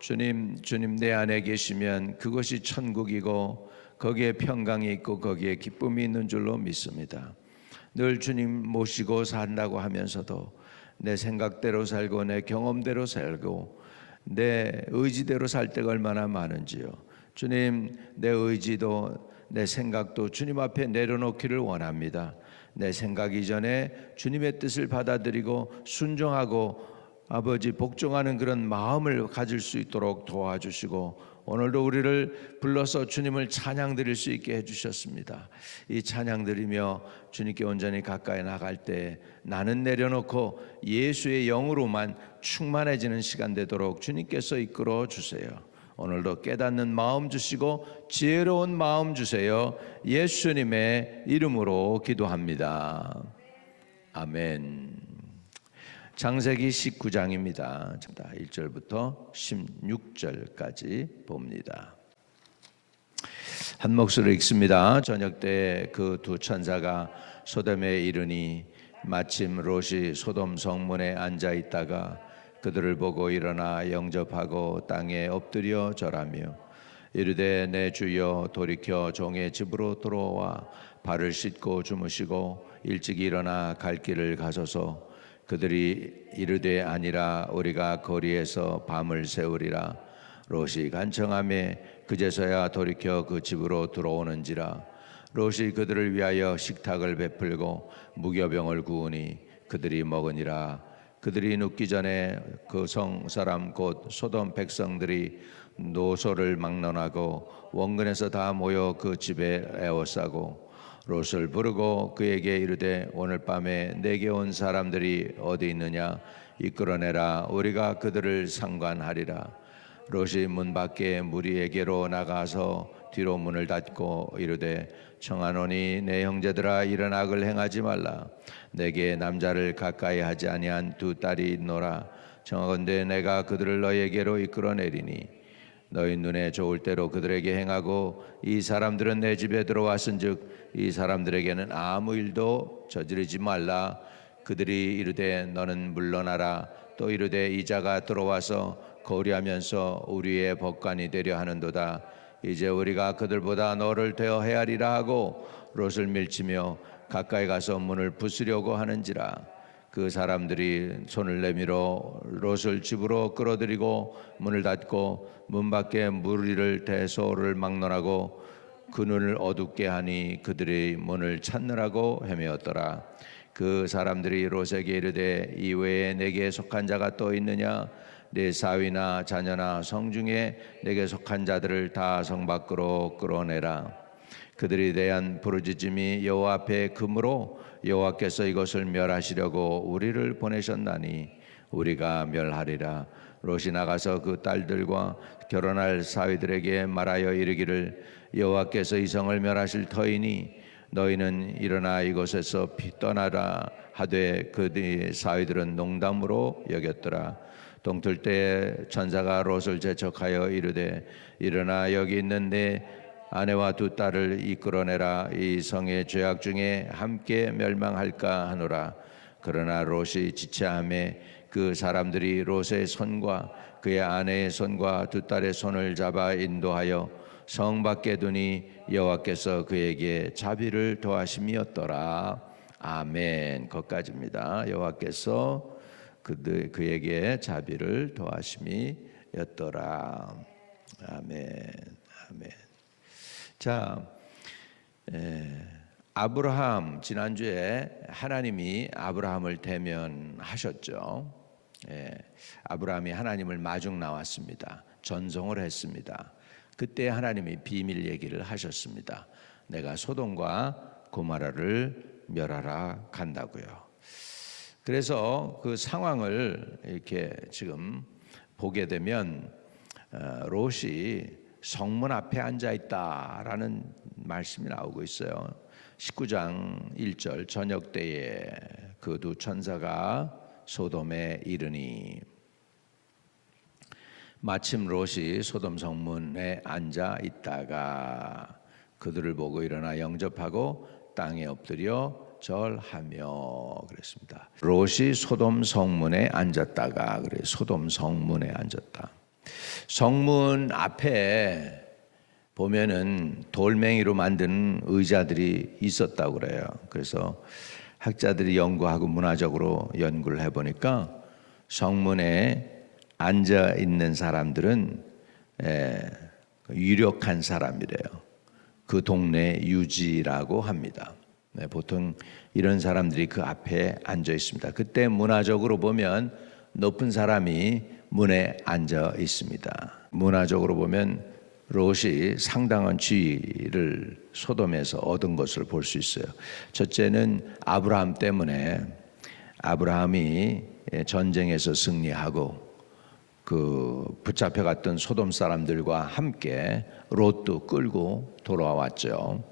주님 내 안에 계시면 그것이 천국이고 거기에 평강이 있고 거기에 기쁨이 있는 줄로 믿습니다. 늘 주님 모시고 산다고 하면서도 내 생각대로 살고 내 경험대로 살고 내 의지대로 살 때가 얼마나 많은지요. 주님, 내 의지도 내 생각도 주님 앞에 내려놓기를 원합니다. 내 생각 이전에 주님의 뜻을 받아들이고 순종하고 아버지 복종하는 그런 마음을 가질 수 있도록 도와주시고, 오늘도 우리를 불러서 주님을 찬양 드릴 수 있게 해주셨습니다. 이 찬양 드리며 주님께 온전히 가까이 나갈 때 나는 내려놓고 예수의 영으로만 충만해지는 시간 되도록 주님께서 이끌어 주세요. 오늘도 깨닫는 마음 주시고 지혜로운 마음 주세요. 예수님의 이름으로 기도합니다. 아멘. 창세기 19장입니다. 1절부터 16절까지 봅니다. 한 목소리로 읽습니다. 저녁 때 그 두 천사가 소돔에 이르니 마침 롯이 소돔 성문에 앉아 있다가 그들을 보고 일어나 영접하고 땅에 엎드려 절하며 이르되 내 주여 돌이켜 종의 집으로 들어와 발을 씻고 주무시고 일찍 일어나 갈 길을 가소서. 그들이 이르되 아니라 우리가 거리에서 밤을 새우리라. 롯이 간청하매 그제서야 돌이켜 그 집으로 들어오는지라. 롯이 그들을 위하여 식탁을 베풀고 무교병을 구우니 그들이 먹으니라. 그들이 눕기 전에 그 성 사람 곧 소돔 백성들이 노소를 막론하고 원근에서 다 모여 그 집에 에워싸고 롯을 부르고 그에게 이르되 오늘 밤에 내게 온 사람들이 어디 있느냐 이끌어내라. 우리가 그들을 상관하리라. 롯이 문 밖에 무리에게로 나가서 뒤로 문을 닫고 이르되 청하노니 내 형제들아 이런 악을 행하지 말라. 내게 남자를 가까이 하지 아니한 두 딸이 있노라. 청하건대 내가 그들을 너에게로 이끌어내리니 너희 눈에 좋을 대로 그들에게 행하고 이 사람들은 내 집에 들어왔은즉 이 사람들에게는 아무 일도 저지르지 말라. 그들이 이르되 너는 물러나라. 또 이르되 이자가 들어와서 거리하면서 우리의 법관이 되려 하는도다. 이제 우리가 그들보다 너를 더 헤아리라 하고 롯을 밀치며 가까이 가서 문을 부수려고 하는지라. 그 사람들이 손을 내밀어 롯을 집으로 끌어들이고 문을 닫고 문 밖에 무리를 대소를 막론하고 그 눈을 어둡게 하니 그들이 문을 찾느라고 헤매었더라. 그 사람들이 롯에게 이르되 이외에 내게 속한 자가 또 있느냐? 내 사위나 자녀나 성중에 내게 속한 자들을 다 성 밖으로 끌어내라. 그들이 대한 부르짖음이 여호와 앞에 금으로 여호와께서 이것을 멸하시려고 우리를 보내셨나니 우리가 멸하리라. 롯이 나가서 그 딸들과 결혼할 사위들에게 말하여 이르기를 여호와께서 이 성을 멸하실 터이니 너희는 일어나 이곳에서 떠나라 하되 그들의 사위들은 농담으로 여겼더라. 동틀 때 천사가 롯을 재촉하여 이르되 일어나 여기 있는 내 아내와 두 딸을 이끌어내라. 이 성의 죄악 중에 함께 멸망할까 하노라. 그러나 롯이 지체하매 그 사람들이 롯의 손과 그의 아내의 손과 두 딸의 손을 잡아 인도하여 성 밖에 두니 여호와께서 그에게 자비를 더하심이었더라. 아멘. 거기까지입니다. 여호와께서 그에게 자비를 더하심이었더라. 아멘. 아멘. 자, 아브라함, 지난주에 하나님이 아브라함을 대면하셨죠. 아브라함이 하나님을 마중 나왔습니다. 전송을 했습니다. 그때 하나님이 비밀 얘기를 하셨습니다. 내가 소돔과 고모라를 멸하러 간다고요. 그래서 그 상황을 이렇게 지금 보게 되면 롯이 성문 앞에 앉아 있다라는 말씀이 나오고 있어요. 19장 1절 저녁 때에 그 두 천사가 소돔에 이르니 마침 롯이 소돔 성문에 앉아 있다가 그들을 보고 일어나 영접하고 땅에 엎드려 절하며 그랬습니다. 롯이 소돔 성문에 앉았다가 그래 소돔 성문에 앉았다. 성문 앞에 보면은 돌멩이로 만든 의자들이 있었다고 그래요. 그래서 학자들이 연구하고 문화적으로 연구를 해보니까 성문에 앉아 있는 사람들은 유력한 사람이래요. 그 동네 유지라고 합니다. 보통 이런 사람들이 그 앞에 앉아 있습니다. 그때 문화적으로 보면 높은 사람이 문에 앉아 있습니다. 문화적으로 보면 롯이 상당한 지위를 소돔에서 얻은 것을 볼 수 있어요. 첫째는 아브라함 때문에 아브라함이 전쟁에서 승리하고 그 붙잡혀갔던 소돔 사람들과 함께 롯도 끌고 돌아왔죠.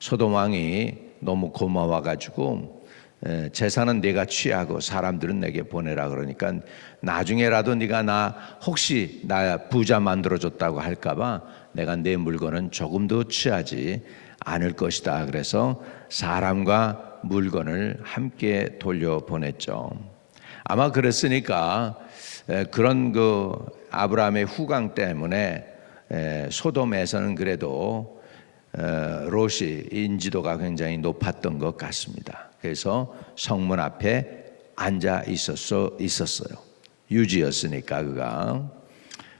소돔 왕이 너무 고마워가지고 재산은 네가 취하고 사람들은 내게 보내라 그러니까 나중에라도 네가 나 혹시 나 부자 만들어줬다고 할까봐 내가 내 물건은 조금도 취하지 않을 것이다. 그래서 사람과 물건을 함께 돌려보냈죠. 아마 그랬으니까 그런 그 아브라함의 후광 때문에 소돔에서는 그래도 롯이 인지도가 굉장히 높았던 것 같습니다. 그래서 성문 앞에 앉아 있었어요. 유지였으니까 그가.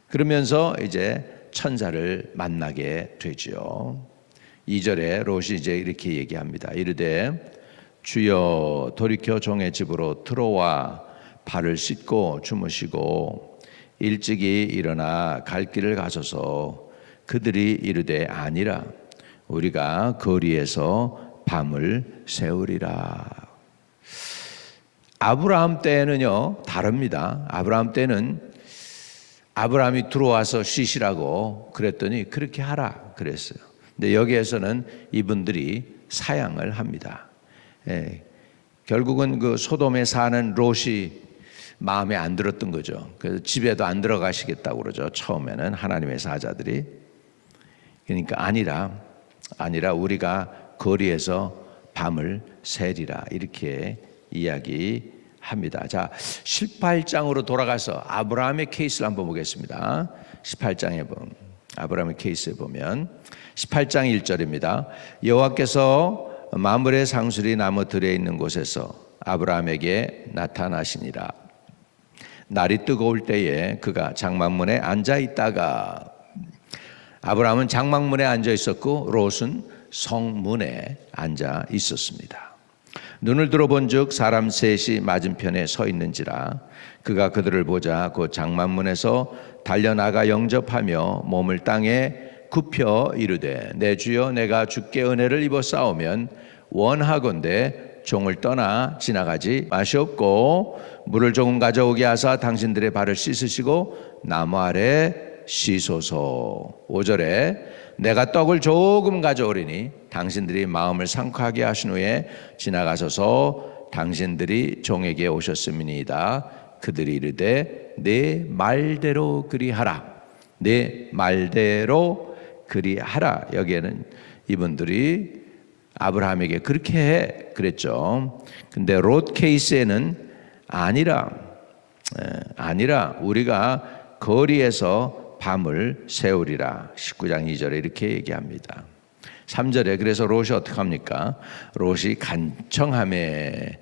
그러면서 이제 천사를 만나게 되죠. 2절에 롯이 이제 이렇게 얘기합니다. 이르되 주여 돌이켜 종의 집으로 들어와 발을 씻고 주무시고 일찍이 일어나 갈 길을 가소서. 그들이 이르되 아니라 우리가 거리에서 밤을 새우리라. 아브라함 때는요 다릅니다. 아브라함 때는 아브라함이 들어와서 쉬시라고 그랬더니 그렇게 하라 그랬어요. 근데 여기에서는 이분들이 사양을 합니다. 결국은 그 소돔에 사는 롯이 마음에 안 들었던 거죠. 그래서 집에도 안 들어가시겠다고 그러죠. 처음에는 하나님의 사자들이. 그러니까 아니라 우리가 거리에서 밤을 새리라 이렇게 이야기합니다. 자, 18장으로 돌아가서 아브라함의 케이스를 한번 보겠습니다. 18장에 보면 아브라함의 케이스에 보면 18장 1절입니다. 여호와께서 마므레 상수리 나무 들에 있는 곳에서 아브라함에게 나타나시니라. 날이 뜨거울 때에 그가 장막문에 앉아 있다가 아브라함은 장막문에 앉아 있었고 롯은 성문에 앉아 있었습니다. 눈을 들어본즉 사람 셋이 맞은편에 서 있는지라. 그가 그들을 보자 곧 장막문에서 달려나가 영접하며 몸을 땅에 굽혀 이르되 내 주여 내가 주께 은혜를 입어 싸우면 원하건대 종을 떠나 지나가지 마시옵고 물을 조금 가져오게 하사 당신들의 발을 씻으시고 나무 아래 쉬소서. 5절에 내가 떡을 조금 가져오리니 당신들이 마음을 상쾌하게 하신 후에 지나가셔서 당신들이 종에게 오셨음이니이다. 그들이 이르되 내 말대로 그리하라. 내 말대로 그리하라. 여기에는 이분들이 아브라함에게 그렇게 해 그랬죠. 근데 롯 케이스에는 아니라 우리가 거리에서 밤을 새우리라. 19장 2절에 이렇게 얘기합니다. 3절에 그래서 롯이 어떻게 합니까? 롯이 간청하매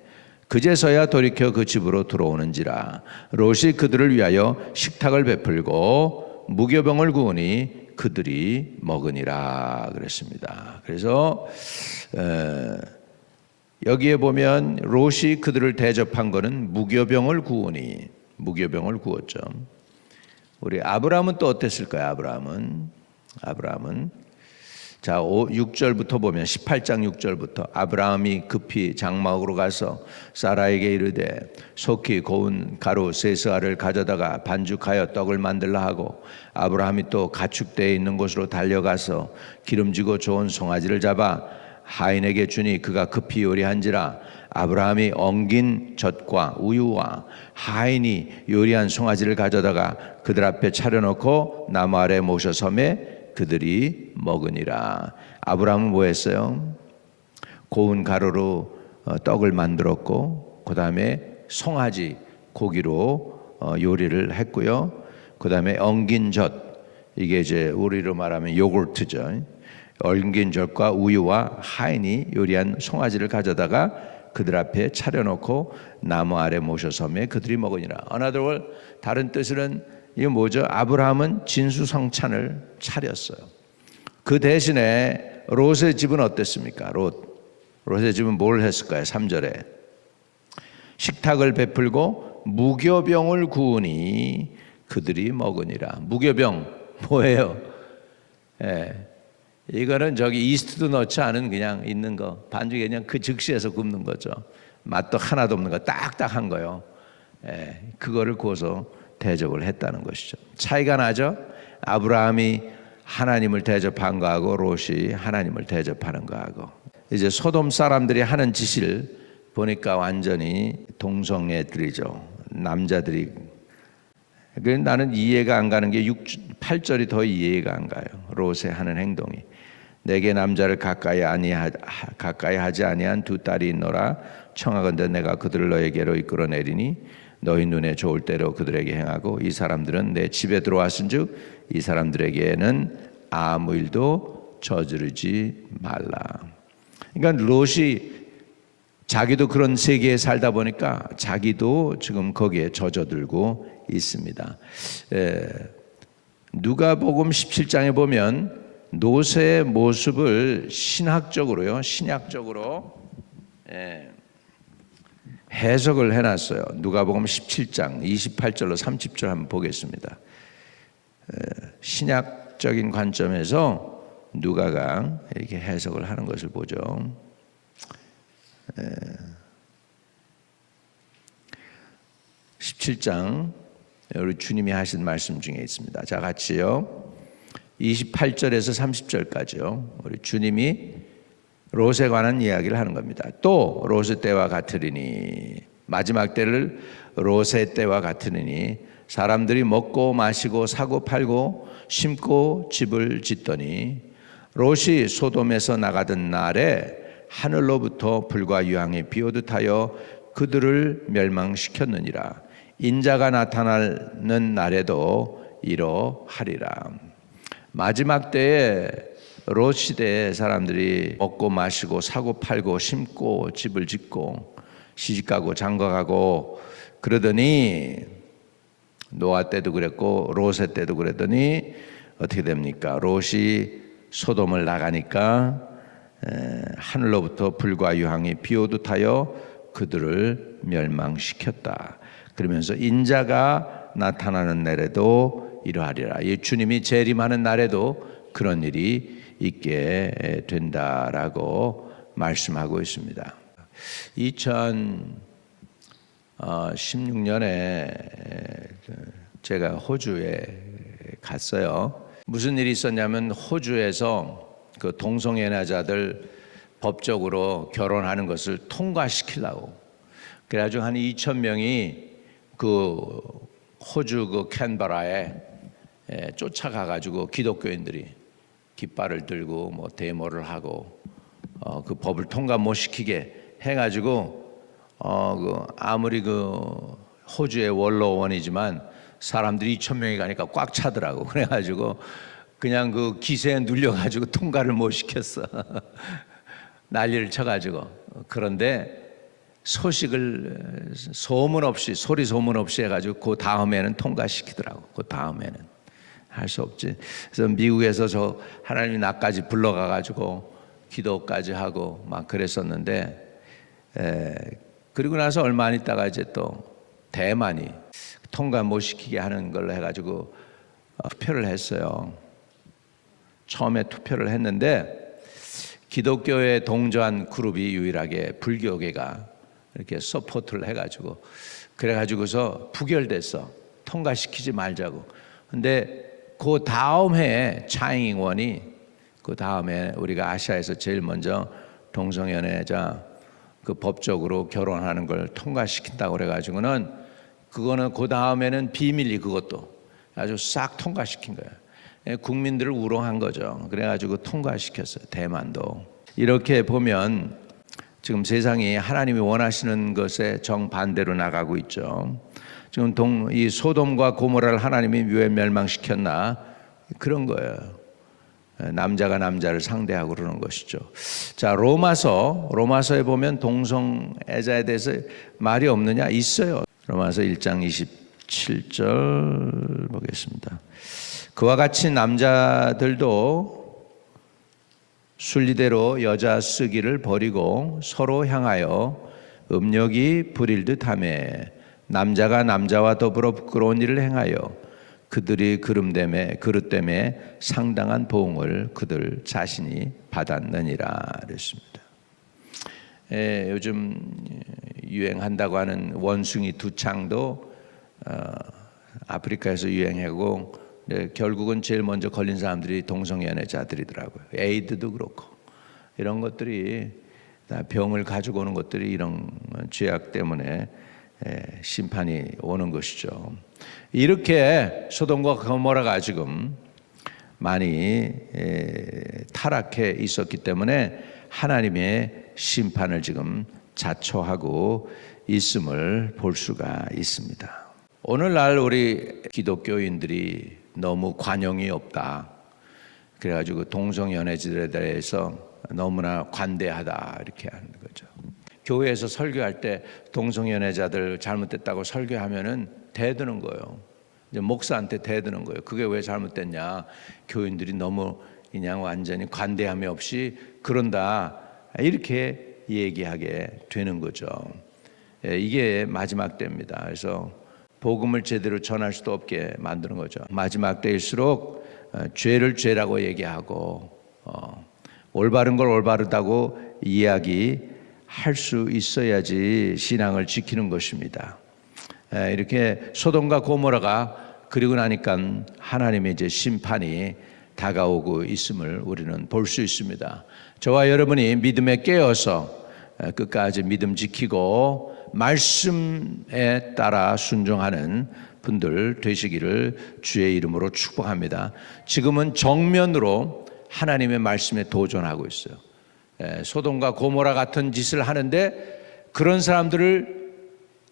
그제서야 돌이켜 그 집으로 들어오는지라. 롯이 그들을 위하여 식탁을 베풀고 무교병을 구우니 그들이 먹으니라 그랬습니다. 그래서 여기에 보면 롯이 그들을 대접한 것은 무교병을 구우니 무교병을 구웠죠. 우리 아브라함은 또 어땠을까요? 아브라함은 자 6절부터 보면 18장 6절부터 아브라함이 급히 장막으로 가서 사라에게 이르되 속히 고운 가루 세스알을 가져다가 반죽하여 떡을 만들라 하고 아브라함이 또 가축대에 있는 곳으로 달려가서 기름지고 좋은 송아지를 잡아 하인에게 주니 그가 급히 요리한지라. 아브라함이 엉긴 젖과 우유와 하인이 요리한 송아지를 가져다가 그들 앞에 차려놓고 나무 아래 모셔 섬에 그들이 먹으니라. 아브라함은 뭐 했어요? 고운 가루로 떡을 만들었고 그 다음에 송아지 고기로 요리를 했고요. 그다음에 엉긴 젖, 이게 이제 우리로 말하면 요구르트죠. 엉긴 젖과 우유와 하인이 요리한 송아지를 가져다가 그들 앞에 차려놓고 나무 아래 모셔서매 그들이 먹으니라. Another word, 다른 뜻은 이게 뭐죠? 아브라함은 진수성찬을 차렸어요. 그 대신에 롯의 집은 어땠습니까? 롯의 집은 뭘 했을까요? 3절에 식탁을 베풀고 무교병을 구우니 그들이 먹으니라. 무교병 뭐예요? 이거는 저기 이스트도 넣지 않은 그냥 있는 거, 반죽에 그냥 그 즉시해서 굽는 거죠. 맛도 하나도 없는 거, 딱딱한 거요. 그거를 구워서 대접을 했다는 것이죠. 차이가 나죠? 아브라함이 하나님을 대접한 거하고 롯이 하나님을 대접하는 거하고. 이제 소돔 사람들이 하는 짓을 보니까 완전히 동성애들이죠. 남자들이. 나는 이해가 안 가는 게 8절이 더 이해가 안 가요. 롯의 하는 행동이. 내게 남자를 가까이 하지 아니한 두 딸이 있노라. 청하건대 내가 그들을 너에게로 이끌어내리니 너희 눈에 좋을 대로 그들에게 행하고 이 사람들은 내 집에 들어왔은즉 이 사람들에게는 아무 일도 저지르지 말라. 그러니까 롯이 자기도 그런 세계에 살다 보니까 자기도 지금 거기에 젖어들고 있습니다. 누가복음 17장에 보면 롯의 모습을 신학적으로 해석을 해놨어요. 누가복음 17장 28절로 30절 한번 보겠습니다. 신약적인 관점에서 누가가 이렇게 해석을 하는 것을 보죠. 17장 우리 주님이 하신 말씀 중에 있습니다. 자, 같이요. 28절에서 30절까지요. 우리 주님이 롯에 관한 이야기를 하는 겁니다. 또 롯의 때와 같으리니, 마지막 때를 롯의 때와 같으리니 사람들이 먹고 마시고 사고 팔고 심고 집을 짓더니 롯이 소돔에서 나가던 날에 하늘로부터 불과 유황이 비오듯 하여 그들을 멸망시켰느니라. 인자가 나타나는 날에도 이러하리라. 마지막 때에 롯 시대에 사람들이 먹고 마시고 사고 팔고 심고 집을 짓고 시집가고 장가가고 그러더니 노아 때도 그랬고 롯의 때도 그랬더니 어떻게 됩니까? 롯이 소돔을 나가니까 하늘로부터 불과 유황이 비오듯 하여 그들을 멸망시켰다. 그러면서 인자가 나타나는 날에도 이러하리라. 이 주님이 재림하는 날에도 그런 일이 있게 된다라고 말씀하고 있습니다. 2016년에 제가 호주에 갔어요. 무슨 일이 있었냐면 호주에서 그 동성애자들 법적으로 결혼하는 것을 통과시키려고 그래가지고 한 2,000명이 그 호주 그 캔버라에 쫓아가가지고 기독교인들이 깃발을 들고 뭐 데모를 하고 그 법을 통과 못 시키게 해가지고 그 아무리 그 호주의 원로원이지만 사람들이 2,000명이 가니까 꽉 차더라고. 그래가지고 그냥 그 기세에 눌려가지고 통과를 못 시켰어. 난리를 쳐가지고. 그런데 소식을 소문 없이 소리 소문 없이 해가지고 그 다음에는 통과시키더라고. 그 다음에는 할 수 없지. 그래서 미국에서 저 하나님이 나까지 불러가가지고 기도까지 하고 막 그랬었는데 그리고 나서 얼마 안 있다가 이제 또 대만이 통과 못 시키게 하는 걸로 해가지고 투표를 했어요. 처음에 투표를 했는데 기독교에 동조한 그룹이 유일하게 불교계가 이렇게 서포트를 해가지고 그래가지고서 부결됐어. 통과시키지 말자고. 근데 그 다음 해에 차잉잉원이 그 다음에 우리가 아시아에서 제일 먼저 동성연애자 그 법적으로 결혼하는 걸 통과시킨다고 그래가지고는 그거는 그 다음에는 비밀리 그것도 아주 싹 통과시킨 거예요. 국민들을 우롱한 거죠. 그래가지고 통과시켰어요. 대만도. 이렇게 보면 지금 세상이 하나님이 원하시는 것에 정반대로 나가고 있죠. 지금 이 소돔과 고모라를 하나님이 왜 멸망시켰나? 그런 거예요. 남자가 남자를 상대하고 그러는 것이죠. 자, 로마서에 보면 동성애자에 대해서 말이 없느냐? 있어요. 로마서 1장 27절 보겠습니다. 그와 같이 남자들도 순리대로 여자 쓰기를 버리고 서로 향하여 음욕이 부릴 듯하매 남자가 남자와 더불어 부끄러운 일을 행하여 그들이 그릇됨에 상당한 보응을 그들 자신이 받았느니라 그랬습니다. 요즘 유행한다고 하는 원숭이 두창도 아프리카에서 유행하고 결국은 제일 먼저 걸린 사람들이 동성연애자들이더라고요. 에이드도 그렇고 이런 것들이 다 병을 가지고 오는 것들이 이런 죄악 때문에 심판이 오는 것이죠. 이렇게 소돔과 고모라가 지금 많이 타락해 있었기 때문에 하나님의 심판을 지금 자초하고 있음을 볼 수가 있습니다. 오늘날 우리 기독교인들이 너무 관용이 없다. 그래가지고 동성연애자들에 대해서 너무나 관대하다 이렇게 하는 거죠. 교회에서 설교할 때 동성연애자들 잘못됐다고 설교하면은 대드는 거예요. 이제 목사한테 대드는 거예요. 그게 왜 잘못됐냐? 교인들이 너무 그냥 완전히 관대함이 없이 그런다 이렇게 얘기하게 되는 거죠. 이게 마지막 때입니다. 그래서 복음을 제대로 전할 수도 없게 만드는 거죠. 마지막 때일수록 죄를 죄라고 얘기하고 올바른 걸 올바르다고 이야기할 수 있어야지 신앙을 지키는 것입니다. 이렇게 소돔과 고모라가 그리고 나니까 하나님의 이제 심판이 다가오고 있음을 우리는 볼 수 있습니다. 저와 여러분이 믿음에 깨어서 끝까지 믿음 지키고 말씀에 따라 순종하는 분들 되시기를 주의 이름으로 축복합니다. 지금은 정면으로 하나님의 말씀에 도전하고 있어요. 소돔과 고모라 같은 짓을 하는데 그런 사람들을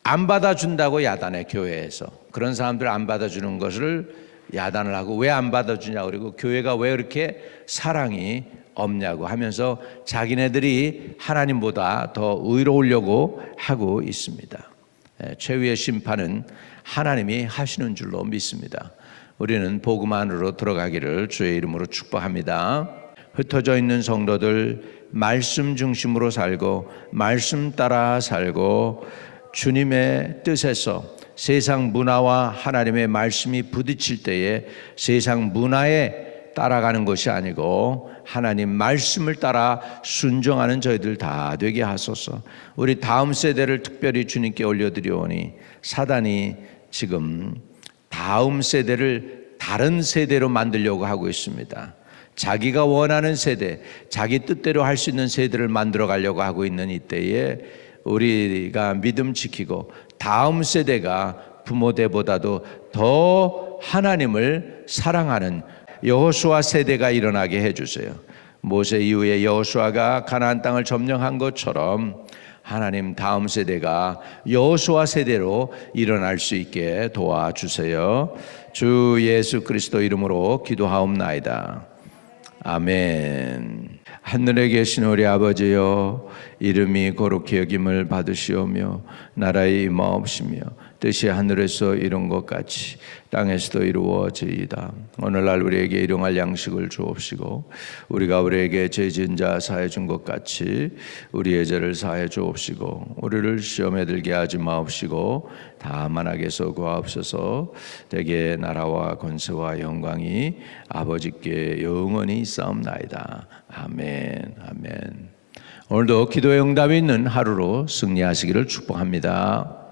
안 받아준다고 야단해. 교회에서 그런 사람들 안 받아주는 것을 야단을 하고 왜 안 받아주냐고, 그리고 교회가 왜 이렇게 사랑이 없냐고 하면서 자기네들이 하나님보다 더 의로우려고 하고 있습니다. 최후의 심판은 하나님이 하시는 줄로 믿습니다. 우리는 복음 안으로 들어가기를 주의 이름으로 축복합니다. 흩어져 있는 성도들 말씀 중심으로 살고 말씀 따라 살고 주님의 뜻에서 세상 문화와 하나님의 말씀이 부딪힐 때에 세상 문화에 따라가는 것이 아니고 하나님 말씀을 따라 순종하는 저희들 다 되게 하소서. 우리 다음 세대를 특별히 주님께 올려드리오니 사단이 지금 다음 세대를 다른 세대로 만들려고 하고 있습니다. 자기가 원하는 세대, 자기 뜻대로 할 수 있는 세대를 만들어 가려고 하고 있는 이때에 우리가 믿음 지키고 다음 세대가 부모대보다도 더 하나님을 사랑하는 여호수아 세대가 일어나게 해주세요. 모세 이후에 여호수아가 가나안 땅을 점령한 것처럼 하나님 다음 세대가 여호수아 세대로 일어날 수 있게 도와주세요. 주 예수 그리스도 이름으로 기도하옵나이다. 아멘. 하늘에 계신 우리 아버지여, 이름이 거룩히 여김을 받으시오며 나라의 임하옵시며 뜻이 하늘에서 이룬 것 같이 땅에서도 이루어지이다. 오늘날 우리에게 일용할 양식을 주옵시고 우리가 우리에게 죄 지은 자 사해 준 것 같이 우리의 죄를 사해 주옵시고 우리를 시험에 들게 하지 마옵시고 다만 악에서 구하옵소서. 대개 나라와 권세와 영광이 아버지께 영원히 있사옵나이다. 아멘. 아멘. 오늘도 기도의 응답이 있는 하루로 승리하시기를 축복합니다.